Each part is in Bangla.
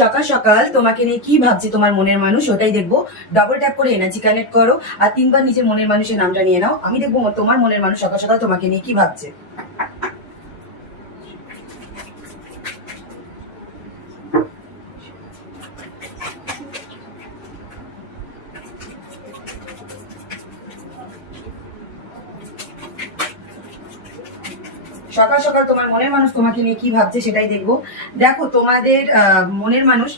সকাল সকাল তোমাকে নিয়ে কি ভাবছে তোমার মনের মানুষ ওটাই দেখবো। ডাবল ট্যাপ করে এনার্জি কানেক্ট করো আর 3বার নিজের মনের মানুষের নামটা নিয়ে নাও। আমি দেখবো তোমার মনের মানুষ সকাল সকাল তোমাকে নিয়ে কি ভাবছে। সকাল সকাল তোমার মনের মানুষ তোমাকে নিয়ে কি ভাবছে সেটাই দেখবো। দেখো তোমাদের মনের মানুষ,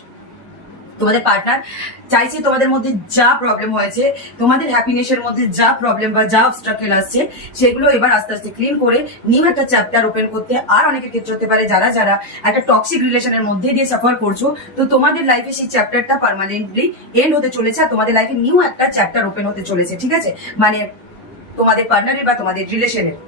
তোমাদের পার্টনার চাইছে তোমাদের মধ্যে যা প্রবলেম হয়েছে, তোমাদের হ্যাপিনেসের মধ্যে যা প্রবলেম বা যা অবস্ট্রাকেল আসছে, সেগুলো এবার আস্তে আস্তে ক্লিন করে নিউ একটা চ্যাপ্টার ওপেন করতে। আর অনেকের ক্ষেত্রে হতে পারে যারা যারা একটা টক্সিক রিলেশনের মধ্যে দিয়ে সাফার করছো, তো তোমাদের লাইফে সেই চ্যাপ্টারটা পার্মানেন্টলি এন্ড হতে চলেছে আর তোমাদের লাইফে নিউ একটা চ্যাপ্টার ওপেন হতে চলেছে। ঠিক আছে, মানে তোমাদের পার্টনারের বা তোমাদের রিলেশনের,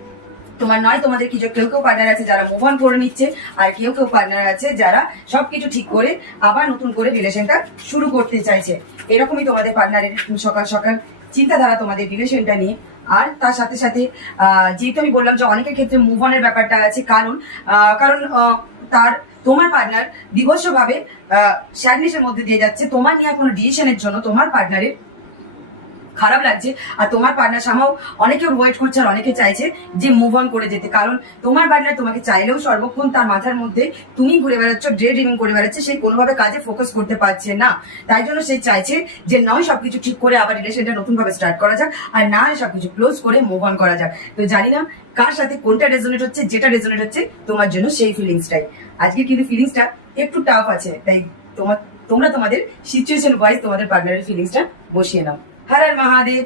তোমার নয়, তোমাদের কিছু কেউ কেউ পার্টনার আছে যারা মুভ অন করে নিচ্ছে, আর কেউ কেউ পার্টনার আছে যারা সবকিছু ঠিক করে আবার নতুন করে রিলেশনটা শুরু করতে চাইছে। এরকমই তোমাদের পার্টনারের সকাল সকাল চিন্তাধারা তোমাদের রিলেশনটা নিয়ে। আর তার সাথে সাথে যেহেতু আমি বললাম যে অনেকের ক্ষেত্রে মুভ অনের ব্যাপারটা আছে, কারণ কারণ তার তোমার পার্টনার বিভৎসভাবে স্যাডনেসের মধ্যে দিয়ে যাচ্ছে তোমার নিয়ে কোনো ডিসিশনের জন্য। তোমার পার্টনারের খারাপ লাগছে আর তোমার পার্টনার সামাও অনেকে ওয়েট করছে আর অনেকে চাইছে যে মুভ অন করে যেতে, কারণ তোমার পার্টনার তোমাকে চাইলেও সর্বক্ষণ তার মাথার মধ্যে তুমি ঘুরে বেড়াচ্ছ, ডে ড্রিমিং করে বেড়াচ্ছে, সে কোনোভাবে কাজে ফোকাস করতে পারছে না। তাই জন্য সে চাইছে যে নয় সবকিছু ঠিক করে আবার রিলেশনটা নতুন ভাবে স্টার্ট করা যাক, আর না সবকিছু ক্লোজ করে মুভ অন করা যাক। তো জানি না কার সাথে কোনটা রেজোনেট হচ্ছে, যেটা রেজোনেট হচ্ছে তোমার জন্য সেই ফিলিংসটাই। আজকে কিন্তু ফিলিংসটা একটু টাফ আছে, তাই তোমরা তোমাদের সিচুয়েশন ওয়াইজ তোমাদের পার্টনারের ফিলিংসটা বসিয়ে নাও। হর হর মহাদেব।